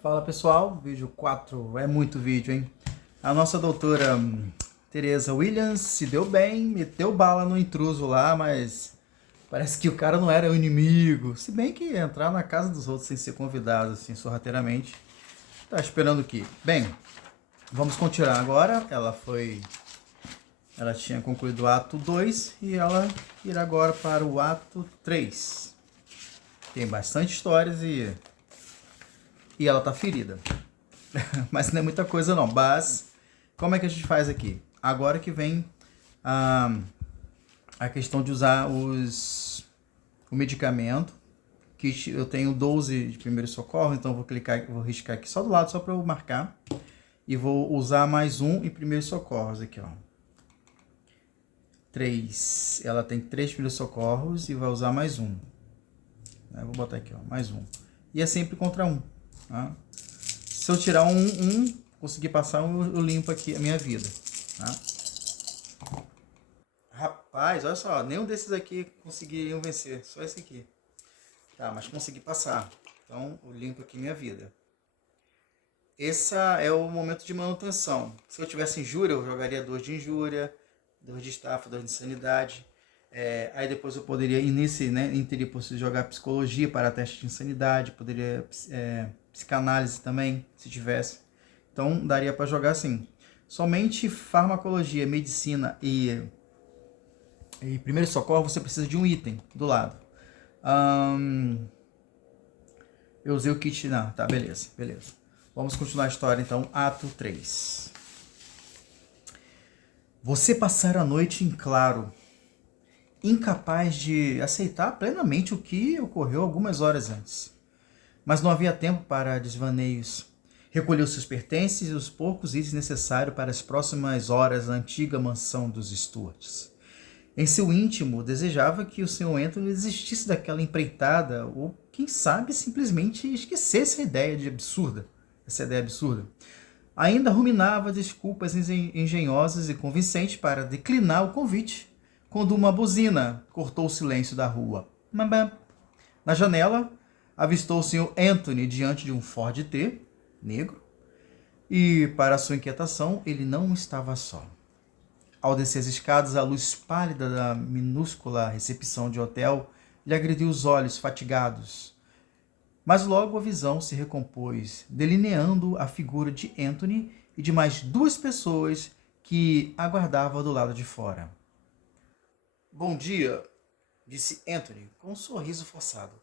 Fala pessoal, vídeo 4 é muito vídeo, hein? A nossa doutora Teresa Williams se deu bem, meteu bala no intruso lá, mas parece que o cara não era o inimigo. Se bem que entrar na casa dos outros sem ser convidado, assim, sorrateiramente, tá esperando o quê? Bem, vamos continuar agora. Ela tinha concluído o ato 2 e ela irá agora para o ato 3. Tem bastante histórias e ela tá ferida. Mas não é muita coisa não. Mas como é que a gente faz aqui? Agora que vem a questão de usar o medicamento, que eu tenho 12 de primeiro socorro, então vou riscar aqui só do lado, só para eu marcar. E vou usar mais um em primeiros socorros aqui, ó. 3. Ela tem 3 primeiros socorros e vai usar mais um. Eu vou botar aqui, ó, mais um. E é sempre contra um. Tá? Se eu tirar conseguir passar eu limpo aqui a minha vida. Tá? Rapaz, olha só, nenhum desses aqui conseguiriam vencer, só esse aqui. Tá, mas consegui passar. Então eu limpo aqui minha vida. Esse é o momento de manutenção. Se eu tivesse injúria, eu jogaria 2 de injúria, 2 de estafa, 2 de insanidade. Aí depois eu poderia, teria possível jogar psicologia para teste de insanidade, poderia psicanálise também, se tivesse. Então daria para jogar assim. Somente farmacologia, medicina e primeiro socorro você precisa de um item do lado. Eu usei o kit, não, tá, beleza. Vamos continuar a história então, ato 3. Você passar a noite em claro, incapaz de aceitar plenamente o que ocorreu algumas horas antes. Mas não havia tempo para desvaneios. Recolheu seus pertences e os poucos itens necessários para as próximas horas na antiga mansão dos Stuarts. Em seu íntimo, desejava que o Sr. Anthony desistisse daquela empreitada ou, quem sabe, simplesmente esquecesse essa ideia absurda. Ainda ruminava desculpas engenhosas e convincentes para declinar o convite, quando uma buzina cortou o silêncio da rua. Na janela, avistou o Sr. Anthony diante de um Ford T, negro, e, para sua inquietação, ele não estava só. Ao descer as escadas, a luz pálida da minúscula recepção de hotel lhe agrediu os olhos fatigados. Mas logo a visão se recompôs, delineando a figura de Anthony e de mais 2 pessoas que aguardavam do lado de fora. Bom dia, disse Anthony, com um sorriso forçado.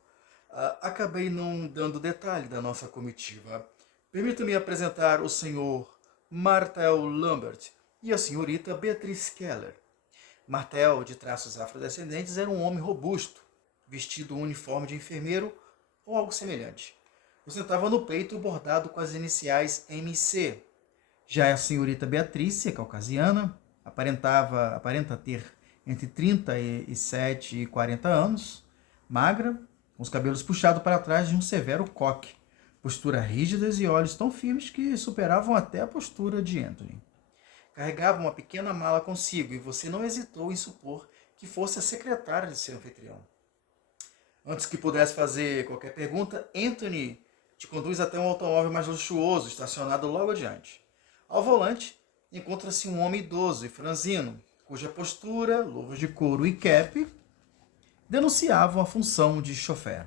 Acabei não dando detalhe da nossa comitiva. Permita-me apresentar o senhor Martel Lambert e a senhorita Beatriz Keller. Martel, de traços afrodescendentes, era um homem robusto, vestido um uniforme de enfermeiro ou algo semelhante. Ostentava no peito bordado com as iniciais MC. Já a senhorita Beatriz, caucasiana, aparenta ter entre 37 e 40 anos, magra, com os cabelos puxados para trás de um severo coque, postura rígida e olhos tão firmes que superavam até a postura de Anthony. Carregava uma pequena mala consigo e você não hesitou em supor que fosse a secretária de seu anfitrião. Antes que pudesse fazer qualquer pergunta, Anthony te conduz até um automóvel mais luxuoso, estacionado logo adiante. Ao volante, encontra-se um homem idoso e franzino, cuja postura, luvas de couro e cap denunciavam a função de chofer,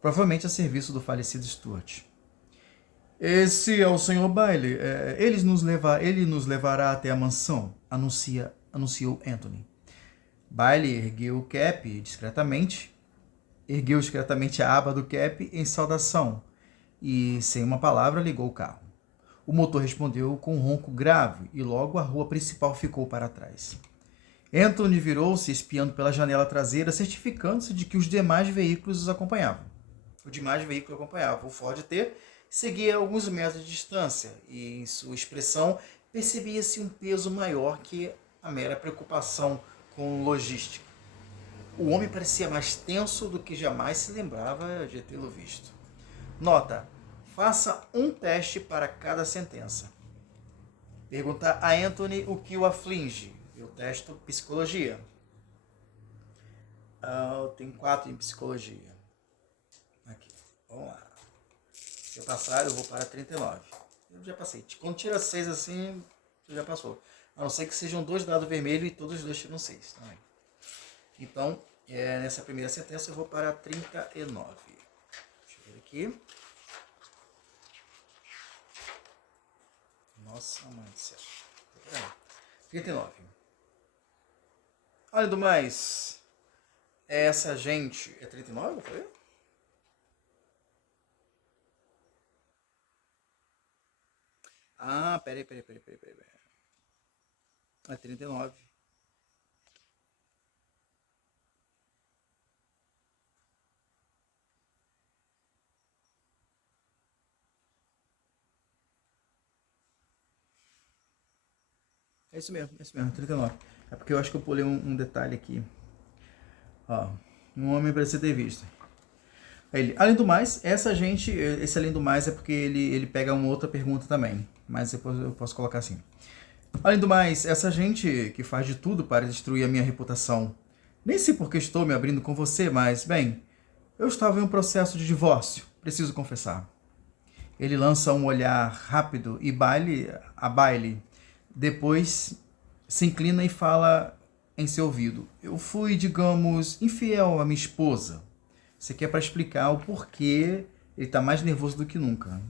provavelmente a serviço do falecido Stuart. Esse é o Sr. Bailey. Ele nos levará até a mansão, anunciou Anthony. Bailey ergueu discretamente a aba do cap em saudação e, sem uma palavra, ligou o carro. O motor respondeu com um ronco grave e logo a rua principal ficou para trás. Anthony virou-se espiando pela janela traseira, certificando-se de que os demais veículos os acompanhavam. O Ford T seguia a alguns metros de distância e, em sua expressão, percebia-se um peso maior que a mera preocupação com logística. O homem parecia mais tenso do que jamais se lembrava de tê-lo visto. Nota: faça um teste para cada sentença. Pergunta a Anthony o que o aflige. Eu testo psicologia. Eu tenho 4 em psicologia. Aqui, vamos lá. passar, eu vou para 39. Eu já passei. Quando tira 6 assim, você já passou. A não ser que sejam 2 dados vermelhos e todos os 2 tiram 6 também. Então, nessa primeira sentença eu vou para 39. Deixa eu ver aqui. Nossa, mãe do céu. 39. Além do mais, essa gente... É 39, foi? Ah, peraí. É 39. É isso mesmo, 39. É porque eu acho que eu pulei um detalhe aqui. Ó, um homem para ser ter visto. Ele, além do mais, esse além do mais é porque ele pega uma outra pergunta também. Mas depois eu posso colocar assim. Além do mais, essa gente que faz de tudo para destruir a minha reputação. Nem sei por que estou me abrindo com você, mas, bem, eu estava em um processo de divórcio, preciso confessar. Ele lança um olhar rápido e baile. Depois se inclina e fala em seu ouvido. Eu fui, digamos, infiel à minha esposa. Você quer para explicar o porquê ele está mais nervoso do que nunca.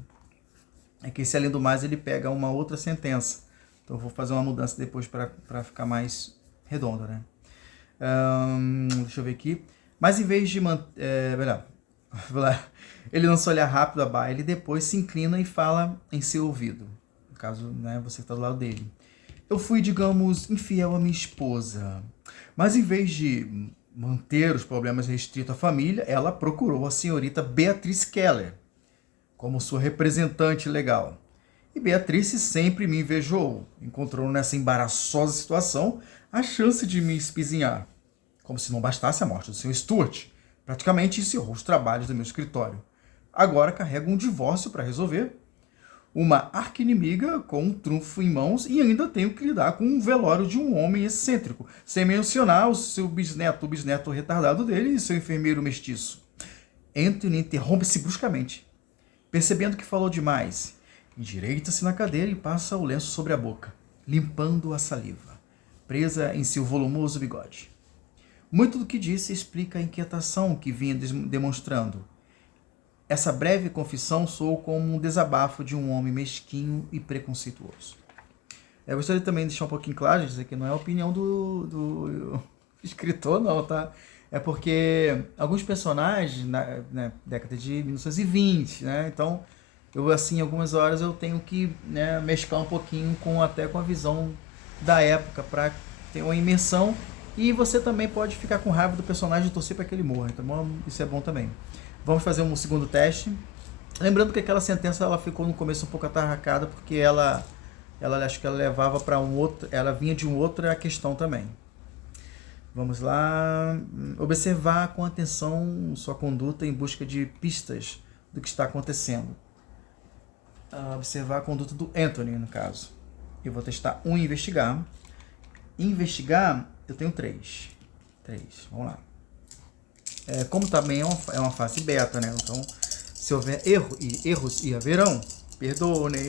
É que esse, além do mais, ele pega uma outra sentença. Então eu vou fazer uma mudança depois para ficar mais redondo, né? Deixa eu ver aqui. Mas em vez de manter... ele lança um olhar rápido a baile e depois se inclina e fala em seu ouvido. No caso, né, você está do lado dele. Eu fui, digamos, infiel à minha esposa. Mas em vez de manter os problemas restritos à família, ela procurou a senhorita Beatriz Keller como sua representante legal. E Beatrice sempre me invejou, encontrou nessa embaraçosa situação a chance de me espizinhar. Como se não bastasse a morte do Sr. Stuart, praticamente encerrou os trabalhos do meu escritório. Agora carrego um divórcio para resolver, uma arqui-inimiga com um trunfo em mãos e ainda tenho que lidar com um velório de um homem excêntrico, sem mencionar o seu bisneto, o bisneto retardado dele e seu enfermeiro mestiço. Anthony interrompe-se bruscamente, percebendo que falou demais. Endireita-se na cadeira e passa o lenço sobre a boca, limpando a saliva, presa em seu volumoso bigode. Muito do que disse explica a inquietação que vinha demonstrando. Essa breve confissão soou como um desabafo de um homem mesquinho e preconceituoso. Eu gostaria também de deixar um pouquinho claro, dizer que não é a opinião do escritor, não, tá? É porque alguns personagens na década de 1920, né? Então, eu, assim, algumas horas eu tenho que, né, mesclar um pouquinho até com a visão da época para ter uma imersão. E você também pode ficar com raiva do personagem e torcer para que ele morra. Então, isso é bom também. Vamos fazer um segundo teste. Lembrando que aquela sentença ela ficou no começo um pouco atarracada porque ela acho que ela levava para um outro, ela vinha de uma outra questão também. Vamos lá. Observar com atenção sua conduta em busca de pistas do que está acontecendo. Observar a conduta do Anthony, no caso. Eu vou testar investigar. Investigar, eu tenho 3. Vamos lá. Como também é uma fase beta, né? Então, se houver erros e haverão,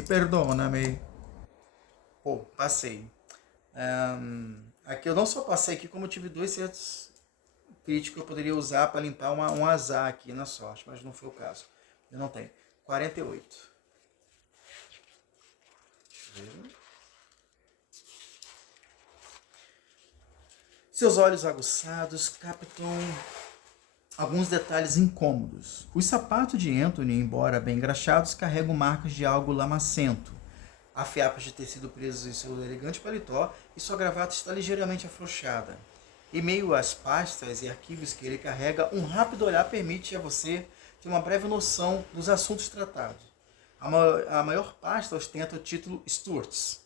perdona-me. Pô, passei. Aqui eu não só passei aqui, como eu tive 2 certos críticos que eu poderia usar para limpar um azar aqui na sorte, mas não foi o caso. Eu não tenho. 48. Deixa eu ver. Seus olhos aguçados captam alguns detalhes incômodos. Os sapatos de Anthony, embora bem engraxados, carregam marcas de algo lamacento. Há fiapos de tecido presos em seu elegante paletó e sua gravata está ligeiramente afrouxada. Em meio às pastas e arquivos que ele carrega, um rápido olhar permite a você ter uma breve noção dos assuntos tratados. A maior pasta ostenta o título Stuart's.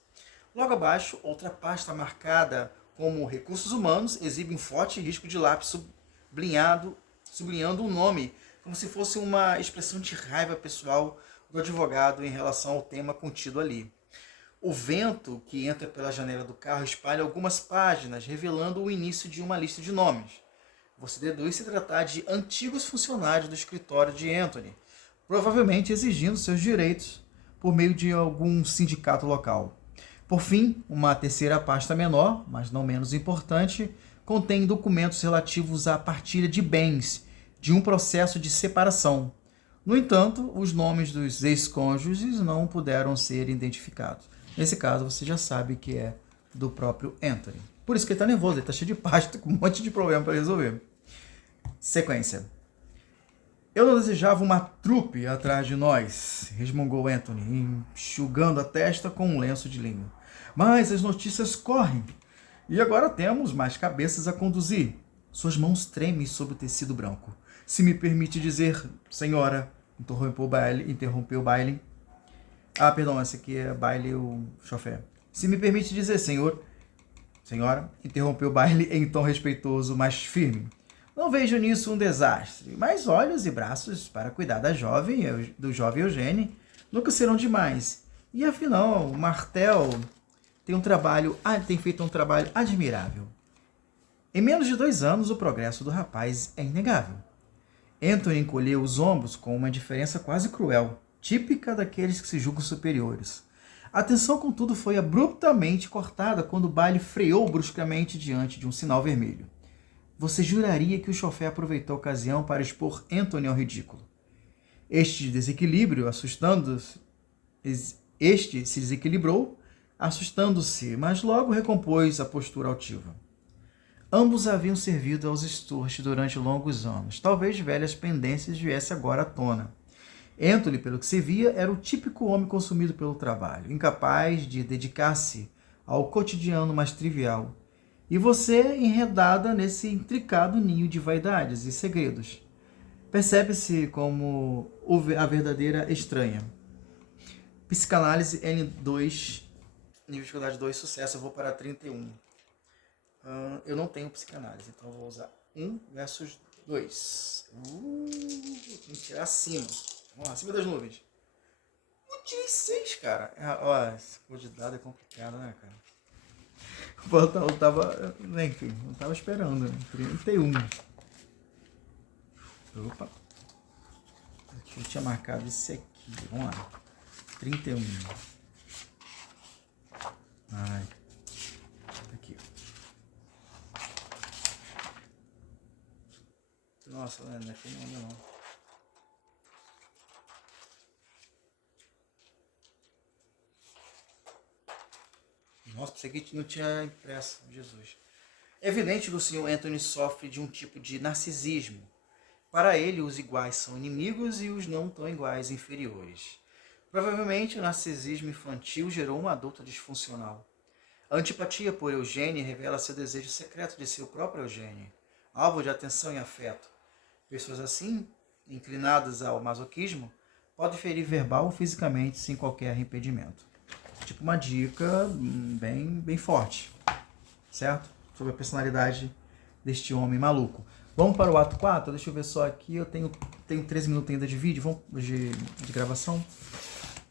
Logo abaixo, outra pasta marcada como Recursos Humanos exibe um forte risco de lápis sublinhando um nome, como se fosse uma expressão de raiva pessoal do advogado em relação ao tema contido ali. O vento que entra pela janela do carro espalha algumas páginas, revelando o início de uma lista de nomes. Você deduz se tratar de antigos funcionários do escritório de Anthony, provavelmente exigindo seus direitos por meio de algum sindicato local. Por fim, uma terceira pasta menor, mas não menos importante, contém documentos relativos à partilha de bens de um processo de separação. No entanto, os nomes dos ex-cônjuges não puderam ser identificados. Nesse caso, você já sabe que é do próprio Anthony. Por isso que ele está nervoso, ele está cheio de pasta, com um monte de problema para resolver. Sequência. Eu não desejava uma trupe atrás de nós, resmungou Anthony, enxugando a testa com um lenço de linho. Mas as notícias correm, e agora temos mais cabeças a conduzir. Suas mãos tremem sob o tecido branco. Se me permite dizer, senhora, interrompeu Bailey. Ah, perdão, esse aqui é Bailey, o chofé. Se me permite dizer, senhora, interrompeu Bailey em tom respeitoso, mas firme. Não vejo nisso um desastre, mas olhos e braços para cuidar do jovem Eugênio nunca serão demais. E afinal, o Martel tem feito um trabalho admirável. Em menos de 2 anos, o progresso do rapaz é inegável. Anthony encolheu os ombros com uma indiferença quase cruel, típica daqueles que se julgam superiores. A atenção, contudo, foi abruptamente cortada quando Bailey freou bruscamente diante de um sinal vermelho. Você juraria que o chofé aproveitou a ocasião para expor Anthony ao ridículo. Este se desequilibrou, assustando-se, mas logo recompôs a postura altiva. Ambos haviam servido aos Stuart durante longos anos. Talvez velhas pendências viessem agora à tona. Anthony, pelo que se via, era o típico homem consumido pelo trabalho, incapaz de dedicar-se ao cotidiano mais trivial. E você enredada nesse intricado ninho de vaidades e segredos. Percebe-se como a verdadeira estranha. Psicanálise N2, nível de dificuldade 2, sucesso, eu vou para 31. Eu não tenho psicanálise, então eu vou usar 1 versus 2. Tem que tirar acima. Vamos lá, acima das nuvens. Eu tirei 6, cara. Esse cor de dado é complicado, né, cara? Eu tava, enfim, não tava esperando. 31. Opa. Eu tinha marcado esse aqui. Vamos lá. 31. Ai. Aqui. Nossa, não é aqui não. Nossa, pensei que não tinha impresso. Jesus. É evidente que o Sr. Anthony sofre de um tipo de narcisismo. Para ele, os iguais são inimigos e os não tão iguais inferiores. Provavelmente, o narcisismo infantil gerou um adulto disfuncional. A antipatia por Eugênia revela seu desejo secreto de ser o próprio Eugênio, alvo de atenção e afeto. Pessoas assim, inclinadas ao masoquismo, podem ferir verbal ou fisicamente sem qualquer impedimento. Tipo uma dica bem forte, certo? Sobre a personalidade deste homem maluco. Vamos para o ato 4? Deixa eu ver só aqui. Eu tenho 13 minutos ainda de vídeo de gravação.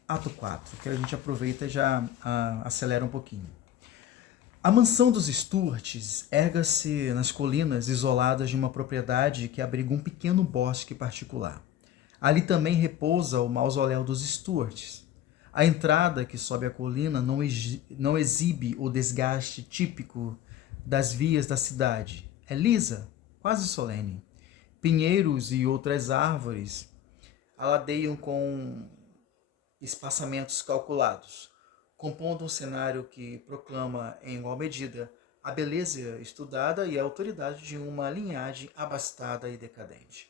Ato 4, que a gente aproveita e já acelera um pouquinho. A mansão dos Stuarts erga-se nas colinas isoladas de uma propriedade que abriga um pequeno bosque particular. Ali também repousa o mausoléu dos Stuarts. A entrada que sobe a colina não exibe o desgaste típico das vias da cidade. É lisa, quase solene. Pinheiros e outras árvores a ladeiam com espaçamentos calculados, compondo um cenário que proclama, em igual medida, a beleza estudada e a autoridade de uma linhagem abastada e decadente.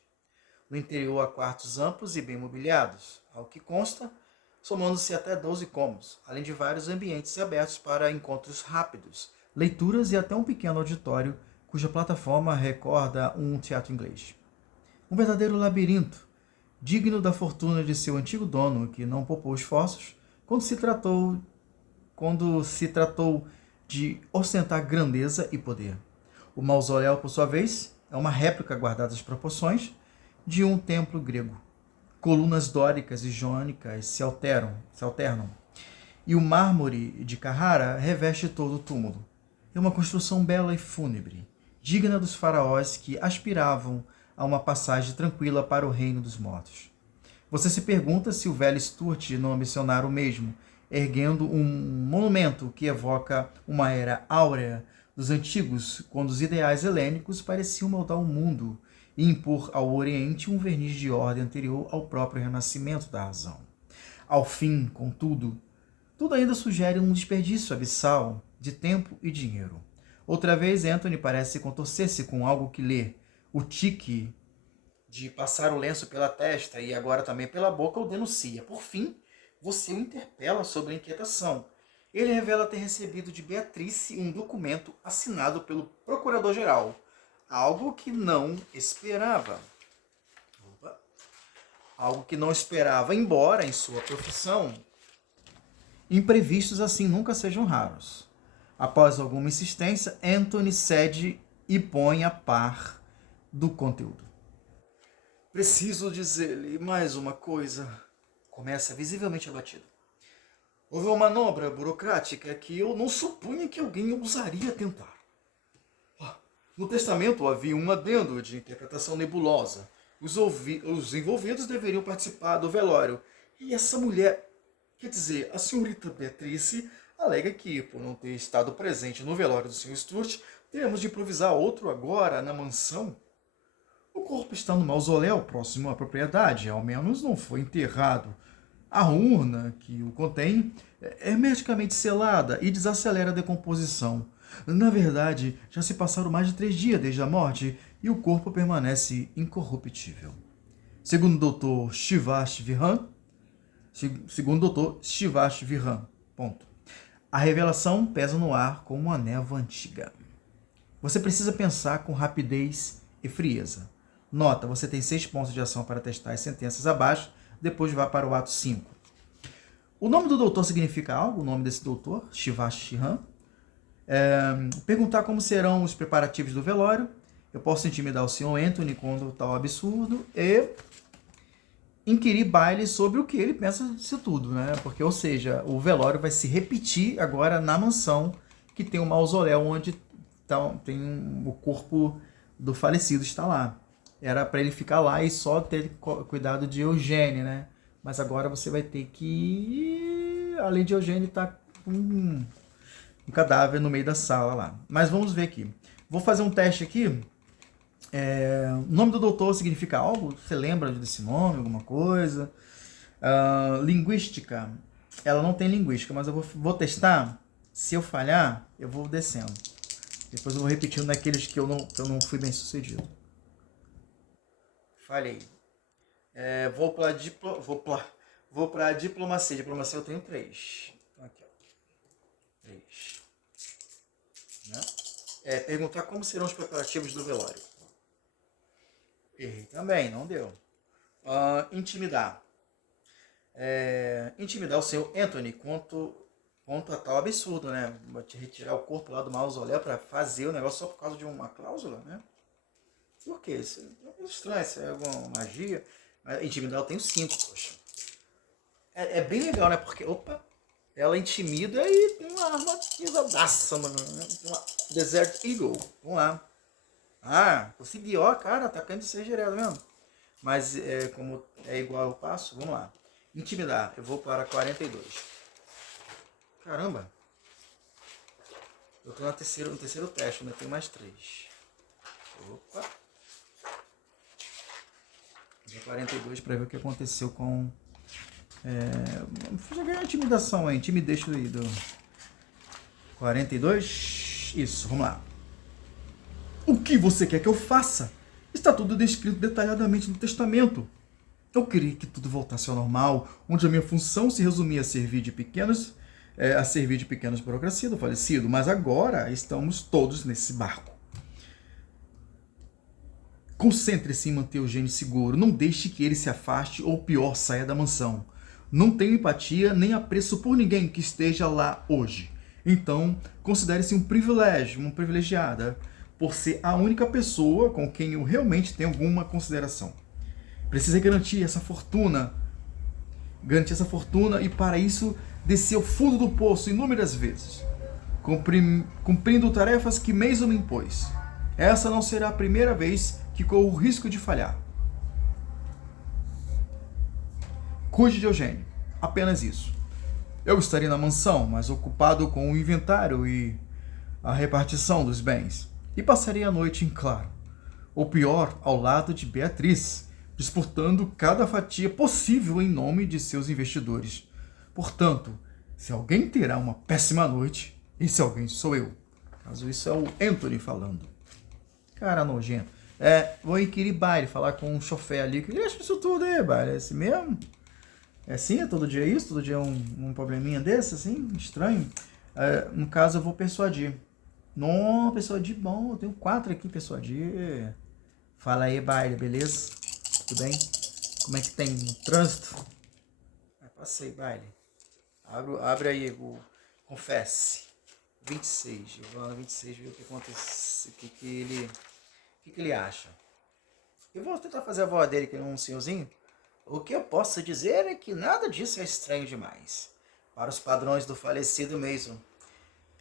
No interior há quartos amplos e bem mobiliados, ao que consta, somando-se até 12 cômodos, além de vários ambientes abertos para encontros rápidos, leituras e até um pequeno auditório, cuja plataforma recorda um teatro inglês. Um verdadeiro labirinto, digno da fortuna de seu antigo dono, que não poupou esforços quando se tratou de ostentar grandeza e poder. O mausoléu, por sua vez, é uma réplica guardada às proporções de um templo grego. Colunas dóricas e jônicas se alternam, e o mármore de Carrara reveste todo o túmulo. É uma construção bela e fúnebre, digna dos faraós que aspiravam a uma passagem tranquila para o reino dos mortos. Você se pergunta se o velho Stuart não ambicionara o mesmo, erguendo um monumento que evoca uma era áurea dos antigos, quando os ideais helênicos pareciam moldar o mundo e impor ao Oriente um verniz de ordem anterior ao próprio renascimento da razão. Ao fim, contudo, tudo ainda sugere um desperdício abissal de tempo e dinheiro. Outra vez, Anthony parece contorcer-se com algo que lê. O tique de passar o lenço pela testa e agora também pela boca o denuncia. Por fim, você o interpela sobre a inquietação. Ele revela ter recebido de Beatrice um documento assinado pelo procurador-geral. Algo que não esperava. Algo que não esperava, embora em sua profissão imprevistos assim nunca sejam raros. Após alguma insistência, Anthony cede e põe a par do conteúdo. Preciso dizer-lhe mais uma coisa. Começa visivelmente abatido. Houve uma manobra burocrática que eu não supunha que alguém ousaria tentar. No testamento havia um adendo de interpretação nebulosa. Os envolvidos deveriam participar do velório. E essa mulher, quer dizer, a senhorita Beatrice, alega que, por não ter estado presente no velório do Sr. Stuart, teremos de improvisar outro agora na mansão. O corpo está no mausoléu próximo à propriedade, ao menos não foi enterrado. A urna que o contém é hermeticamente selada e desacelera a decomposição. Na verdade, já se passaram mais de 3 dias desde a morte e o corpo permanece incorruptível. Segundo o Dr. Shivash Virhan, ponto. A revelação pesa no ar como uma névoa antiga. Você precisa pensar com rapidez e frieza. Nota, você tem 6 pontos de ação para testar as sentenças abaixo, depois vá para o ato 5. O nome do doutor significa algo? O nome desse doutor, Shivash Virhan? Perguntar como serão os preparativos do velório. Eu posso intimidar o Sr. Anthony com tal absurdo e inquirir Bailey sobre o que ele pensa disso tudo, né? Porque, ou seja, o velório vai se repetir agora na mansão que tem um mausoléu onde tem o corpo do falecido está lá. Era para ele ficar lá e só ter cuidado de Eugênia, né? Mas agora você vai ter que, além de Eugênia, tá com um cadáver no meio da sala lá. Mas vamos ver aqui. Vou fazer um teste aqui. O nome do doutor significa algo? Você lembra desse nome, alguma coisa? Linguística. Ela não tem linguística, mas eu vou testar. Se eu falhar, eu vou descendo. Depois eu vou repetindo naqueles que eu não fui bem sucedido. Falhei. Vou para diplomacia. Diplomacia eu tenho 3. Aqui, ó. 3. Né? Perguntar como serão os preparativos do velório. Errei também, não deu. Intimidar. Intimidar o senhor Anthony quanto a tal absurdo, né? Te retirar o corpo lá do mausoléu para fazer o negócio só por causa de uma cláusula, né? Por quê? Isso é estranho, isso é alguma magia. Mas intimidar eu tenho 5, poxa. É bem legal, né? Porque, ela intimida e tem uma arma pesadaça, mano. Tem uma Desert Eagle. Vamos lá. Consegui, cara, tá caindo de ser direto mesmo. Mas como é igual eu passo, vamos lá. Intimidar, eu vou para 42. Caramba. Eu tô no terceiro teste, ainda tenho mais 3. 42 para ver o que aconteceu com... Vamos jogar a intimidação aí, intimidation aí do 42. Isso, vamos lá. O que você quer que eu faça? Está tudo descrito detalhadamente no testamento. Eu queria que tudo voltasse ao normal, onde a minha função se resumia a servir de pequenas burocracia do falecido, mas agora estamos todos nesse barco. Concentre-se em manter o Eugênio seguro, não deixe que ele se afaste ou pior, saia da mansão. Não tenho empatia nem apreço por ninguém que esteja lá hoje. Então, considere-se um privilégio, uma privilegiada, por ser a única pessoa com quem eu realmente tenho alguma consideração. Precisa garantir essa fortuna e para isso descer ao fundo do poço inúmeras vezes, cumprindo tarefas que mesmo me impôs. Essa não será a primeira vez que corro o risco de falhar. Cuide de Eugênio. Apenas isso. Eu estaria na mansão, mas ocupado com o inventário e a repartição dos bens. E passaria a noite em claro. Ou pior, ao lado de Beatriz, disputando cada fatia possível em nome de seus investidores. Portanto, se alguém terá uma péssima noite, esse alguém sou eu. Caso isso é o Anthony falando. Cara nojento. Vou inquirir baile, falar com um chofer ali. O que ele acha disso tudo aí, baile? É assim mesmo? É assim? É todo dia isso? Todo dia um probleminha desse, assim? Estranho? No caso, eu vou persuadir. Não, persuadir bom. Eu tenho 4 aqui, persuadir. Fala aí, baile, beleza? Tudo bem? Como é que tem no trânsito? Passei, baile. Abre aí o Confesse. 26. Eu vou lá no 26 ver o que acontece. O que ele acha. Eu vou tentar fazer a voz dele, que é um senhorzinho. O que eu posso dizer é que nada disso é estranho demais. Para os padrões do falecido Mason.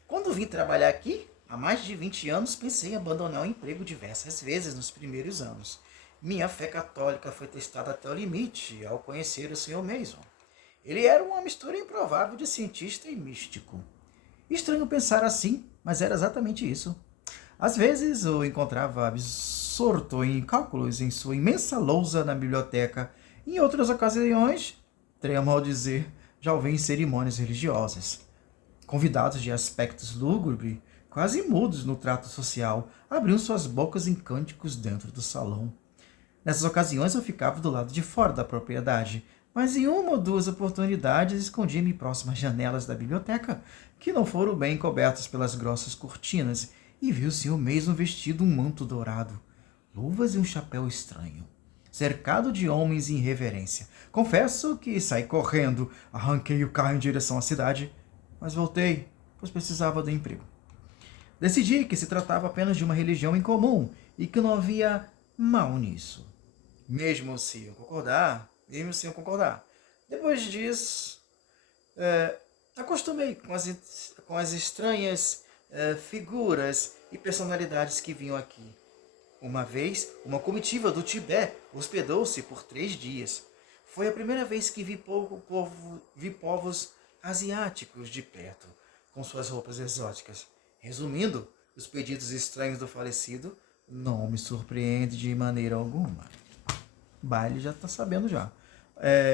Quando vim trabalhar aqui, há mais de 20 anos, pensei em abandonar o emprego diversas vezes nos primeiros anos. Minha fé católica foi testada até o limite ao conhecer o Sr. Mason. Ele era uma mistura improvável de cientista e místico. Estranho pensar assim, mas era exatamente isso. Às vezes o encontrava absorto em cálculos em sua imensa lousa na biblioteca. Em outras ocasiões, tremo ao dizer, já o vi em cerimônias religiosas. Convidados de aspectos lúgubres, quase mudos no trato social, abriam suas bocas em cânticos dentro do salão. Nessas ocasiões eu ficava do lado de fora da propriedade, mas em uma ou duas oportunidades escondi-me próximo às janelas da biblioteca, que não foram bem cobertas pelas grossas cortinas, e vi o Sr. Mason vestido um manto dourado, luvas e um chapéu estranho, cercado de homens em reverência. Confesso que saí correndo, arranquei o carro em direção à cidade, mas voltei, pois precisava do emprego. Decidi que se tratava apenas de uma religião incomum e que não havia mal nisso. Mesmo se eu concordar. Depois disso, acostumei com as estranhas figuras e personalidades que vinham aqui. Uma vez, uma comitiva do Tibete hospedou-se por 3 dias. Foi a primeira vez que vi povos asiáticos de perto, com suas roupas exóticas. Resumindo, os pedidos estranhos do falecido não me surpreende de maneira alguma. Baile já está sabendo já.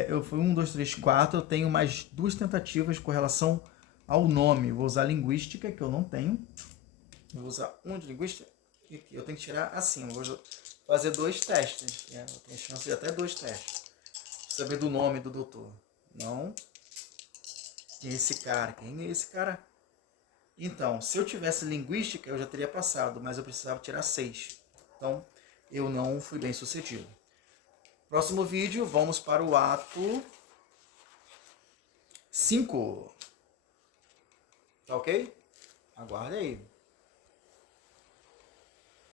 Eu fui 1, 2, 3, 4. Eu tenho mais 2 tentativas com relação ao nome. Vou usar linguística, que eu não tenho. Eu vou usar 1 de linguística. Eu tenho que tirar assim. Eu vou fazer 2 testes. Eu tenho chance de até 2 testes. Saber do nome do doutor. Não. Quem é esse cara? Quem é esse cara? Então, se eu tivesse linguística, eu já teria passado, mas eu precisava tirar 6. Então, eu não fui bem sucedido. Próximo vídeo, vamos para o ato 5. Tá ok? Aguarde aí.